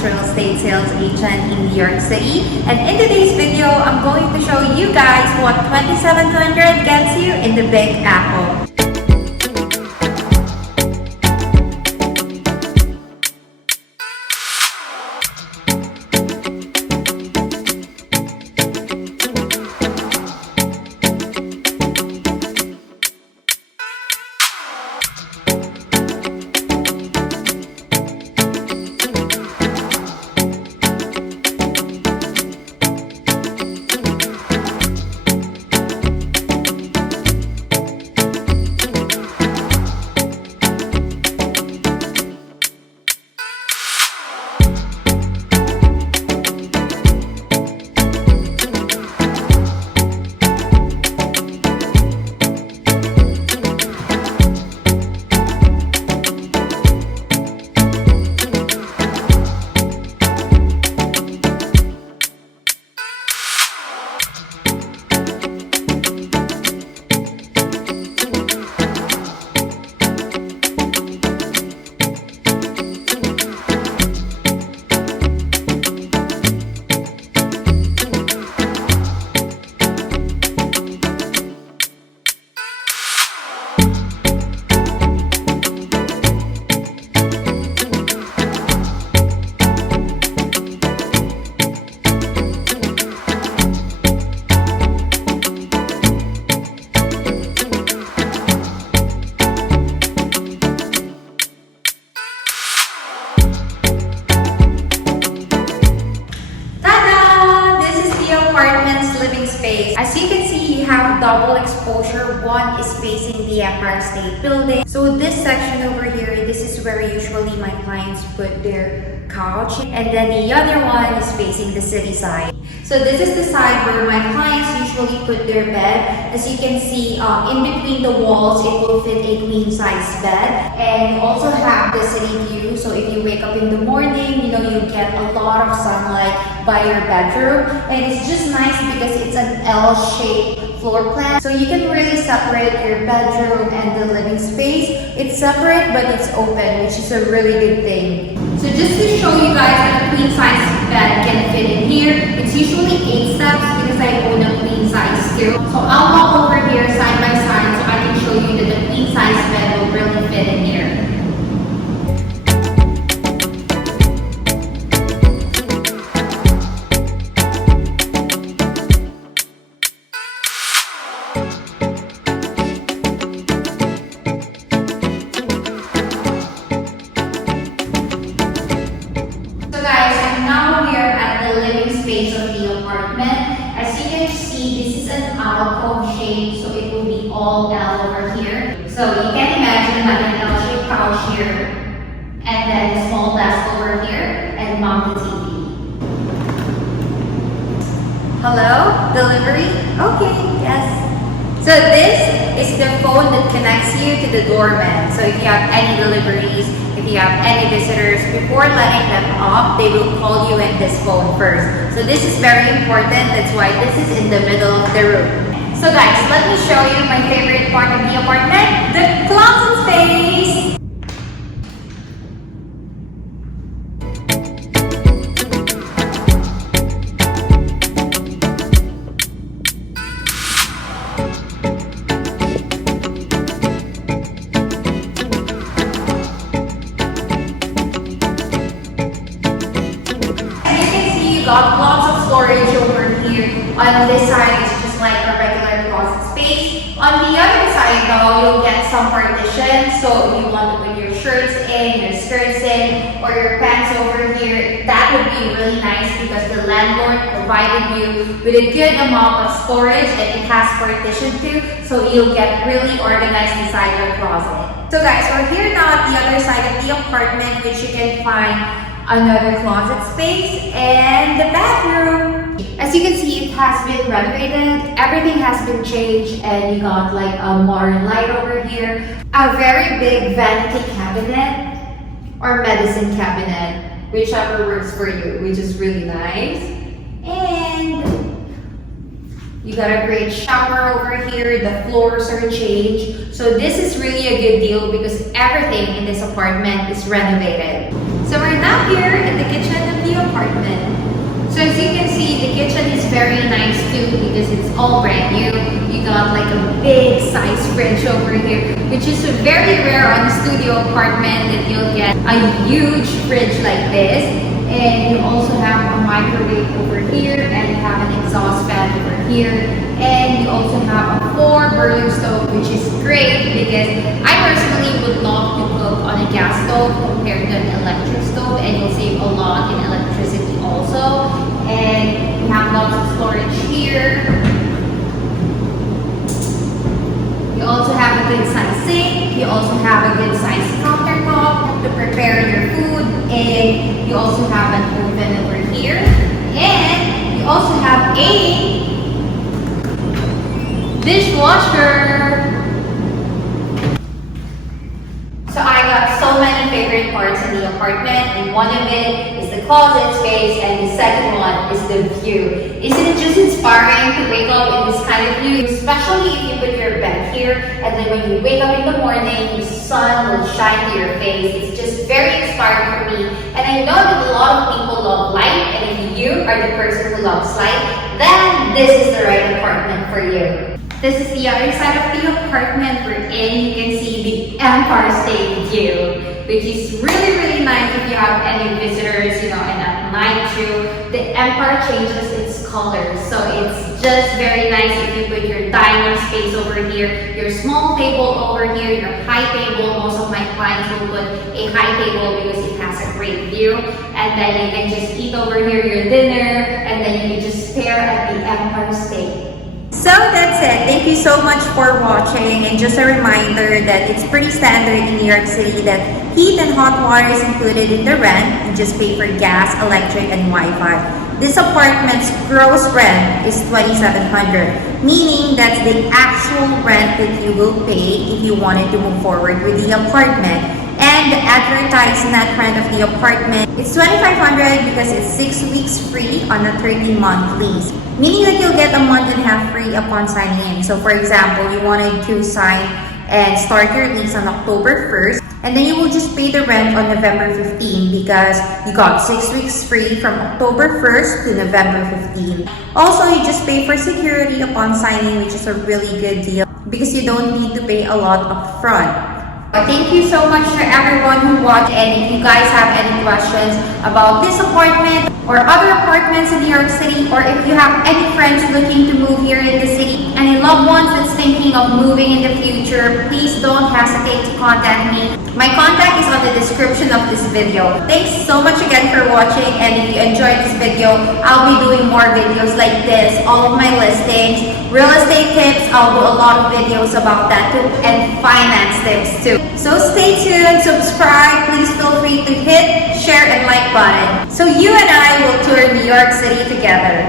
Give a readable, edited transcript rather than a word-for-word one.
licensed real estate sales agent in New York City. And in today's video, I'm going to show you guys what 2700 gets you in the Big Apple. As you can see, you have double exposure. One is facing the Empire State Building. So this section over here, this is where usually my clients put their couch. And then the other one is facing the city side. So this is the side where my clients usually put their bed. As you can see, in between the walls, it will fit a queen size bed. And you also have the city view. So if you wake up in the morning, you get a lot of sunlight by your bedroom. And it's just nice because it's an L-shaped floor plan. So you can really separate your bedroom and the living space. It's separate, but it's open, which is a really good thing. So just to show you guys that a queen size bed can fit in here, it's usually 8 steps because I own a queen size too. So I'll walk over here side by side so I can show you that the queen size bed will really fit in here. Of the apartment. As you can see, this is an alcove shape, so it will be all L over here. So you can imagine having an L-shaped couch here, and then a small desk over here, and mount the TV. Hello? Delivery? Okay, yes. So this is the phone that connects you to the doorman. So if you have any deliveries, if you have any visitors, before letting them up, they will call you in this phone first. So this is very important. That's why this is in the middle of the room. So guys, let me show you my favorite part of the apartment, the closet space. Got lots of storage over here. On this side, it's just like a regular closet space. On the other side though, you'll get some partition. So if you want to put your shirts in, your skirts in, or your pants over here, that would be really nice because the landlord provided you with a good amount of storage and it has partition too. So you'll get really organized inside your closet. So guys, we're here now at the other side of the apartment, which you can find another closet space and the bathroom. As you can see, it has been renovated. Everything has been changed and you got like a modern light over here. A very big vanity cabinet or medicine cabinet, whichever works for you, which is really nice. And you got a great shower over here. The floors are changed. So this is really a good deal because everything in this apartment is renovated. So we're now here in the kitchen apartment. So as you can see, the kitchen is very nice too because it's all brand new. You got like a big size fridge over here, which is very rare on a studio apartment that you'll get a huge fridge like this. And you also have a microwave over here, and you have an exhaust fan over here. And you also have a 4-burner stove, which is great because I personally would love to cook on a gas stove compared to an electric stove, and you'll save a lot in electricity also. And we have lots of storage here. You also have a good size sink. You also have a good size countertop to prepare your food. And you also have an oven over here. And you also have a dishwasher. So I got so many favorite parts in the apartment, and one of it is the closet space, and the second one is the view. Isn't it just inspiring to wake up in this kind of view? Especially if you put your bed here, and then when you wake up in the morning, the sun will shine to your face. It's just very inspiring for me. And I know that a lot of people love light, and if you are the person who loves light, then this is the right apartment for you. This is the other side of the apartment we're in. You can see the Empire State view, which is really, really nice if you have any visitors, and at night too. The Empire changes its colors, so it's just very nice if you put your dining space over here, your small table over here, your high table. Most of my clients will put a high table because it has a great view, and then you can just eat over here your dinner, and then you can just stare at the Empire State. So that's it. Thank you so much for watching, and just a reminder that it's pretty standard in New York City that heat and hot water is included in the rent. You just pay for gas, electric, and Wi-Fi. This apartment's gross rent is $2,700, meaning that's the actual rent that you will pay if you wanted to move forward with the apartment. And the advertised net rent of the apartment is $2,500 because it's 6 weeks free on a 30-month lease, meaning that you'll get a month and a half free upon signing in. So for example, you wanted to sign and start your lease on October 1st, and then you will just pay the rent on November 15 because you got 6 weeks free from October 1st to November 15. Also, you just pay for security upon signing, which is a really good deal because you don't need to pay a lot up front. Thank you so much for everyone who watched, and if you guys have any questions about this apartment or other apartments in New York City, or if you have any friends looking to move here in the city, any loved ones that's thinking of moving in the future, please don't hesitate to contact me. My contact is on the description of this video. Thanks so much again for watching, and if you enjoyed this video, I'll be doing more videos like this, all of my listings, real estate tips. I'll do a lot of videos about that too, and finance tips too. So stay tuned, subscribe, please feel free to hit share and like button so you and I will tour New York City together.